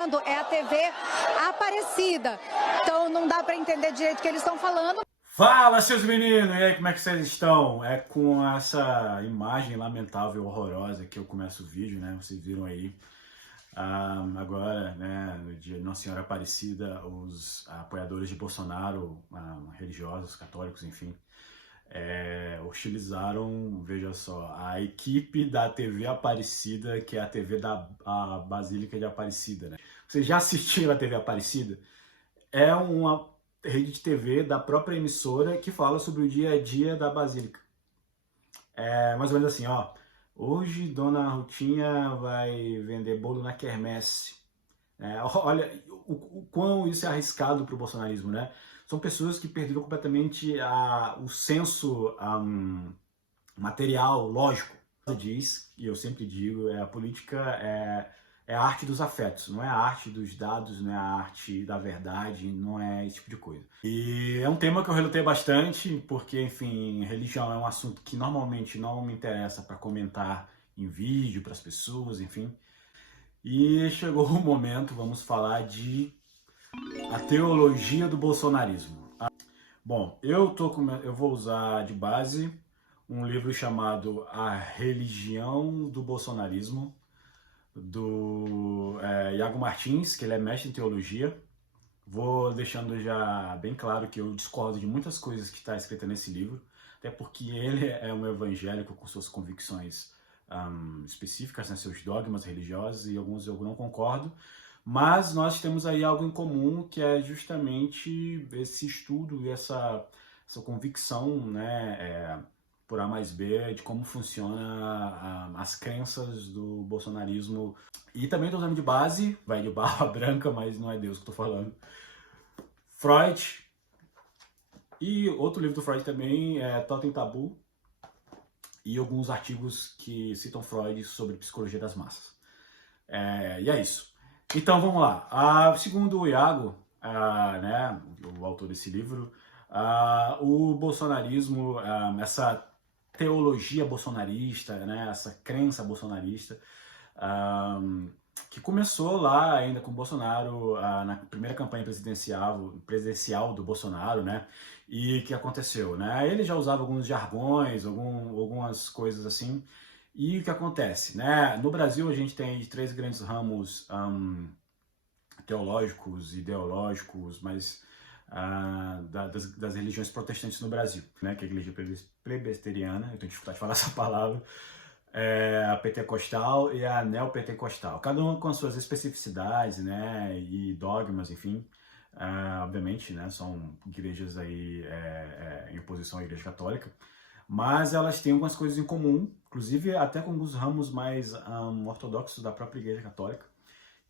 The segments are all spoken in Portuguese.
É a TV Aparecida. Então não dá para entender direito o que eles estão falando. Fala, seus meninos! E aí, como é que vocês estão? É com essa imagem lamentável, horrorosa que eu começo o vídeo, né? Vocês viram aí. Agora, né, no dia de Nossa Senhora Aparecida, os apoiadores de Bolsonaro, religiosos, católicos, enfim, hostilizaram, veja só, a equipe da TV Aparecida, que é a TV a Basílica de Aparecida, né? Vocês já assistiram a TV Aparecida? É uma rede de TV da própria emissora que fala sobre o dia a dia da Basílica. É mais ou menos assim, ó. Hoje Dona Rutinha vai vender bolo na quermesse. Olha o quão isso é arriscado para o bolsonarismo, né? São pessoas que perderam completamente o senso material, lógico. Diz, e eu sempre digo, a política é a arte dos afetos, não é a arte dos dados, não é a arte da verdade, não é esse tipo de coisa. E é um tema que eu relutei bastante, porque, enfim, religião é um assunto que normalmente não me interessa para comentar em vídeo para as pessoas, enfim. E chegou o momento, vamos falar de a teologia do bolsonarismo. Bom, eu vou usar de base um livro chamado A Religião do Bolsonarismo, do Iago Martins, que ele é mestre em teologia. Vou deixando já bem claro que eu discordo de muitas coisas que está escrita nesse livro, até porque ele é um evangélico com suas convicções específicas, né, seus dogmas religiosos, e alguns eu não concordo, mas nós temos aí algo em comum, que é justamente esse estudo e essa convicção, né, por A mais B, de como funciona as crenças do bolsonarismo. E também estou usando de base, vai de barba branca, mas não é Deus que estou falando, Freud. E outro livro do Freud também é Totem Tabu, e alguns artigos que citam Freud sobre psicologia das massas. E é isso. Então vamos lá. Segundo o Iago, né, o autor desse livro, o bolsonarismo, essa teologia bolsonarista, né, essa crença bolsonarista, que começou lá ainda com Bolsonaro, na primeira campanha presidencial do Bolsonaro, né? E que aconteceu, né? Ele já usava alguns jargões, algumas coisas assim. E o que acontece, né? No Brasil a gente tem três grandes ramos teológicos, ideológicos, mas das religiões protestantes no Brasil, né? Que é a igreja presbiteriana, eu tenho dificuldade de falar essa palavra, a pentecostal e a neopentecostal, cada uma com as suas especificidades, né, e dogmas, enfim. Obviamente, né, são igrejas aí em oposição à Igreja Católica, mas elas têm algumas coisas em comum, inclusive até com alguns ramos mais ortodoxos da própria Igreja Católica,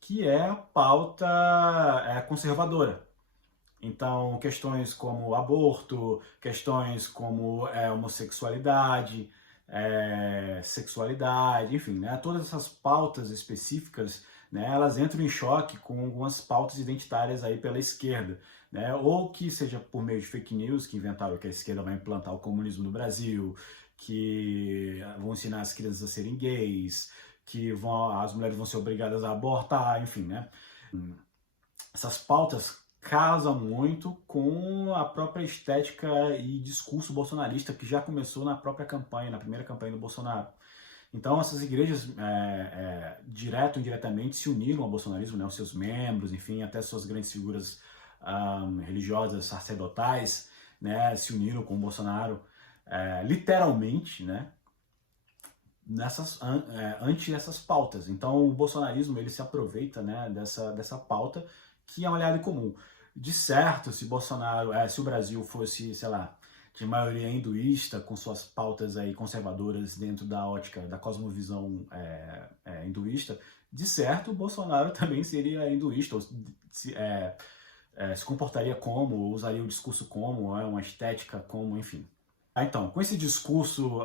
que é a pauta conservadora. Então, questões como aborto, questões como homossexualidade, sexualidade, enfim, né, todas essas pautas específicas, né, elas entram em choque com algumas pautas identitárias aí pela esquerda, né, ou que seja por meio de fake news, que inventaram que a esquerda vai implantar o comunismo no Brasil, que vão ensinar as crianças a serem gays, que as mulheres vão ser obrigadas a abortar, enfim, né. Essas pautas casam muito com a própria estética e discurso bolsonarista que já começou na própria campanha, na primeira campanha do Bolsonaro. Então essas igrejas, direto ou indiretamente, se uniram ao bolsonarismo, né, os seus membros, enfim, até suas grandes figuras religiosas, sacerdotais, né, se uniram com o Bolsonaro, literalmente, né, ante essas pautas. Então o bolsonarismo ele se aproveita, né, dessa pauta, que é um aliado comum. De certo, se o Brasil fosse, sei lá, de maioria hinduísta, com suas pautas aí conservadoras dentro da ótica da cosmovisão hinduísta, de certo o Bolsonaro também seria hinduísta, ou se comportaria como, usaria o discurso como, uma estética como, enfim. Então, com esse discurso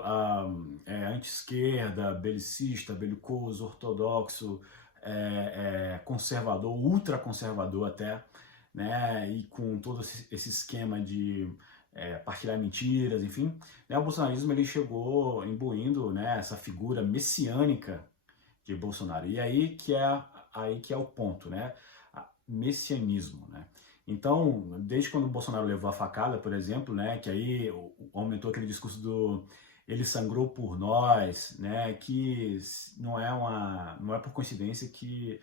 anti-esquerda, belicista, belicoso, ortodoxo, conservador, ultraconservador até, né, e com todo esse esquema de partilhar mentiras, enfim, né, o bolsonarismo ele chegou imbuindo, né, essa figura messiânica de Bolsonaro. E aí que é aí que é o ponto, né? Messianismo, né? Então, desde quando o Bolsonaro levou a facada, por exemplo, né, que aí aumentou aquele discurso do ele sangrou por nós, né, que não é por coincidência que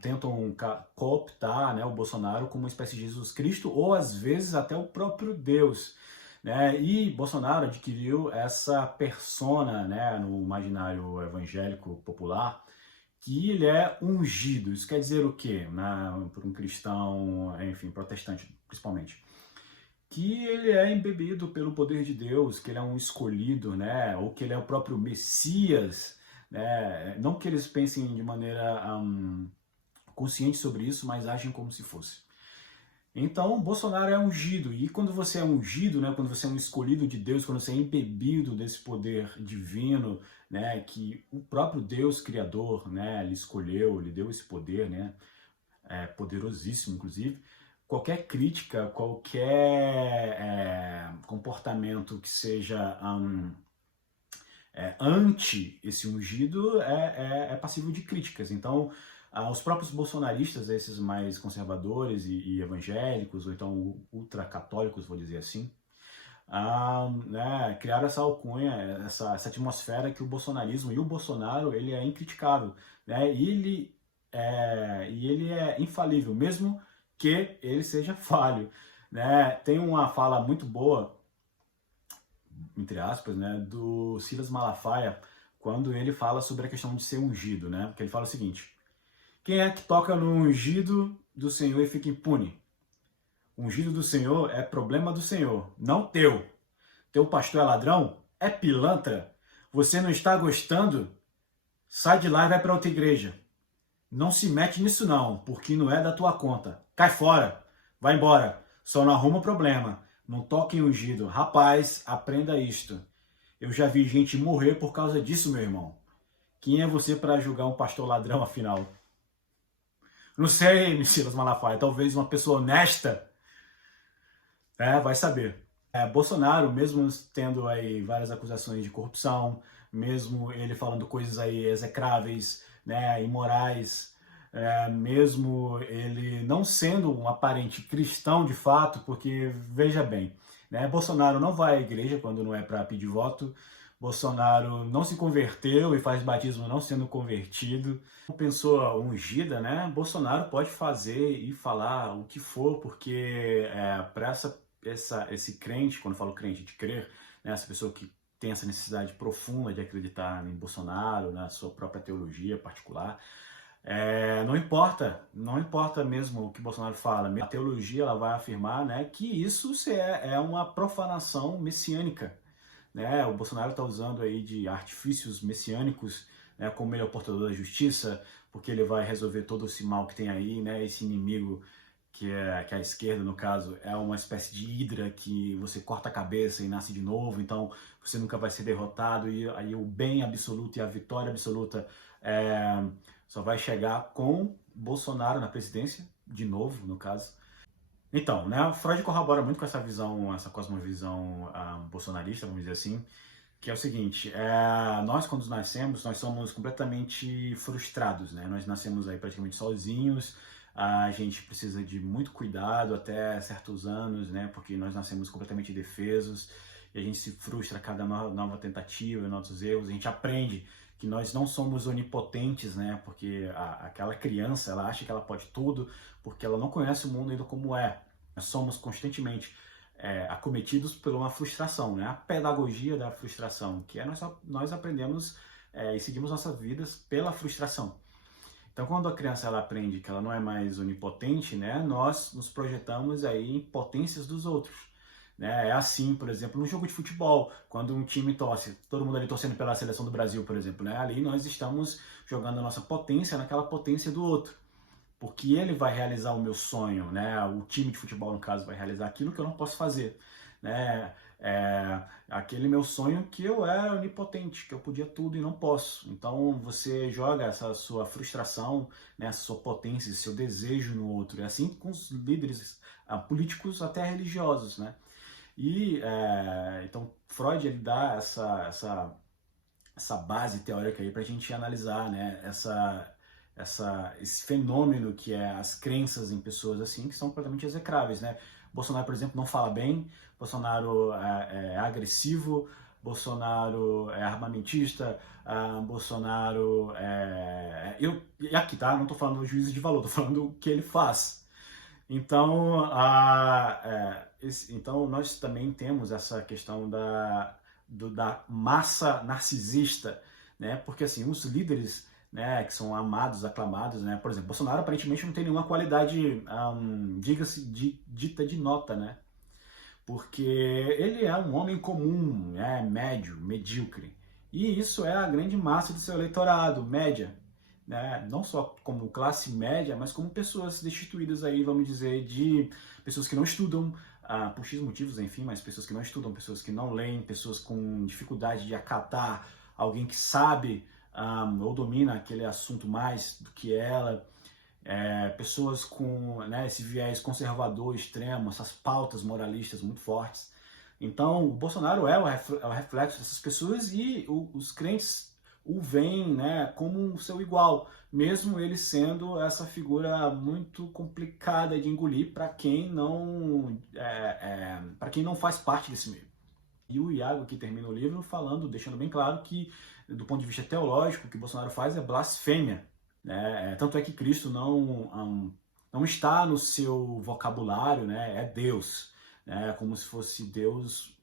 tentam cooptar, né, o Bolsonaro como uma espécie de Jesus Cristo ou às vezes até o próprio Deus, né? E Bolsonaro adquiriu essa persona, né, no imaginário evangélico popular, que ele é ungido. Isso quer dizer o quê? Por um cristão, enfim, protestante principalmente. Que ele é embebido pelo poder de Deus, que ele é um escolhido, né? Ou que ele é o próprio Messias, né? Não que eles pensem de maneira consciente sobre isso, mas agem como se fosse. Então, Bolsonaro é ungido, e quando você é ungido, né, quando você é um escolhido de Deus, quando você é embebido desse poder divino, né, que o próprio Deus Criador, né, lhe escolheu, lhe deu esse poder, né, poderosíssimo, inclusive, qualquer crítica, qualquer comportamento que seja anti esse ungido é passível de críticas. Então, os próprios bolsonaristas, esses mais conservadores e evangélicos, ou então ultracatólicos, vou dizer assim, né, criaram essa alcunha, essa atmosfera que o bolsonarismo e o Bolsonaro, ele é incriticável, né, e ele é infalível, mesmo que ele seja falho, né. Tem uma fala muito boa, entre aspas, né, do Silas Malafaia, quando ele fala sobre a questão de ser ungido, né, porque ele fala o seguinte: quem é que toca no ungido do Senhor e fica impune? O ungido do Senhor é problema do Senhor, não teu. Teu pastor é ladrão? É pilantra? Você não está gostando? Sai de lá e vai para outra igreja. Não se mete nisso não, porque não é da tua conta. Cai fora, vai embora, só não arruma problema. Não toque em ungido. Rapaz, aprenda isto. Eu já vi gente morrer por causa disso, meu irmão. Quem é você para julgar um pastor ladrão, afinal? Não sei, Silas Malafaia, talvez uma pessoa honesta, vai saber. Bolsonaro, mesmo tendo aí várias acusações de corrupção, mesmo ele falando coisas aí execráveis, né, imorais, mesmo ele não sendo um aparente cristão de fato, porque, veja bem, né, Bolsonaro não vai à igreja quando não é para pedir voto, Bolsonaro não se converteu e faz batismo não sendo convertido. Pessoa ungida, né? Bolsonaro pode fazer e falar o que for, porque para esse crente, quando eu falo crente, de crer, né, essa pessoa que tem essa necessidade profunda de acreditar em Bolsonaro, na sua própria teologia particular, não importa mesmo o que Bolsonaro fala, a teologia ela vai afirmar, né, que isso é uma profanação messiânica. Né? O Bolsonaro está usando aí de artifícios messiânicos, né, como ele é o portador da justiça, porque ele vai resolver todo esse mal que tem aí, né, esse inimigo que é a esquerda, no caso, é uma espécie de hidra que você corta a cabeça e nasce de novo, então você nunca vai ser derrotado, e aí o bem absoluto e a vitória absoluta só vai chegar com Bolsonaro na presidência, de novo, no caso. Então, né, Freud corrobora muito com essa visão, essa cosmovisão bolsonarista, vamos dizer assim, que é o seguinte: nós quando nascemos, nós somos completamente frustrados, né? Nós nascemos aí praticamente sozinhos, a gente precisa de muito cuidado até certos anos, né? Porque nós nascemos completamente indefesos e a gente se frustra a cada nova tentativa, nossos erros, a gente aprende que nós não somos onipotentes, né? Porque aquela criança, ela acha que ela pode tudo, porque ela não conhece o mundo ainda como é. Nós somos constantemente acometidos por uma frustração, né? A pedagogia da frustração, que é nós aprendemos e seguimos nossas vidas pela frustração. Então, quando a criança ela aprende que ela não é mais onipotente, né? Nós nos projetamos aí em potências dos outros. É assim, por exemplo, no jogo de futebol, quando um time torce, todo mundo ali torcendo pela seleção do Brasil, por exemplo, né? Ali nós estamos jogando a nossa potência naquela potência do outro, porque ele vai realizar o meu sonho, né? O time de futebol, no caso, vai realizar aquilo que eu não posso fazer, né? Aquele meu sonho que eu era onipotente, que eu podia tudo e não posso. Então você joga essa sua frustração, né? Essa sua potência, esse seu desejo no outro. É assim com os líderes políticos, até religiosos, né? E então Freud ele dá essa base teórica aí para a gente analisar, né, esse fenômeno que é as crenças em pessoas assim, que são completamente execráveis, né? Bolsonaro, por exemplo, não fala bem, Bolsonaro é agressivo, Bolsonaro é armamentista, Bolsonaro e aqui, tá? Não estou falando do juízo de valor, estou falando o que ele faz. Então, então nós também temos essa questão da massa narcisista, né? Porque assim, os líderes, né, que são amados, aclamados, né? Por exemplo, Bolsonaro aparentemente não tem nenhuma qualidade, diga-se, dita de nota, né? Porque ele é um homem comum, médio, medíocre. E isso é a grande massa do seu eleitorado, média. Né? Não só como classe média, mas como pessoas destituídas aí, vamos dizer, de pessoas que não estudam, por X motivos, enfim, mas pessoas que não estudam, pessoas que não leem, pessoas com dificuldade de acatar alguém que sabe ou domina aquele assunto mais do que ela. Pessoas com, né, esse viés conservador extremo, essas pautas moralistas muito fortes. Então, o Bolsonaro é o reflexo dessas pessoas e os crentes o veem, né, como um seu igual, mesmo ele sendo essa figura muito complicada de engolir para quem não faz parte desse meio. E o Iago aqui termina o livro deixando bem claro que, do ponto de vista teológico, o que Bolsonaro faz é blasfêmia. Né? Tanto é que Cristo não está no seu vocabulário, né? É Deus, né? Como se fosse Deus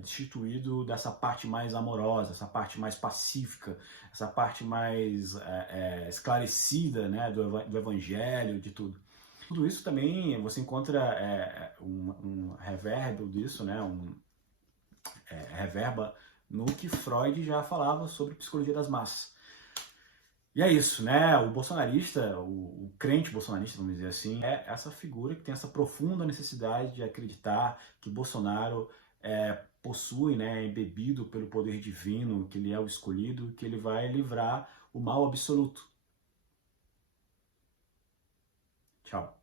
destituído dessa parte mais amorosa, essa parte mais pacífica, essa parte mais esclarecida, né? do Evangelho, de tudo. Tudo isso também você encontra um revérbero disso, né? Reverba no que Freud já falava sobre psicologia das massas. E é isso, né? O bolsonarista, o crente bolsonarista, vamos dizer assim, é essa figura que tem essa profunda necessidade de acreditar que Bolsonaro possui, né, embebido pelo poder divino, que ele é o escolhido, que ele vai livrar o mal absoluto. Tchau.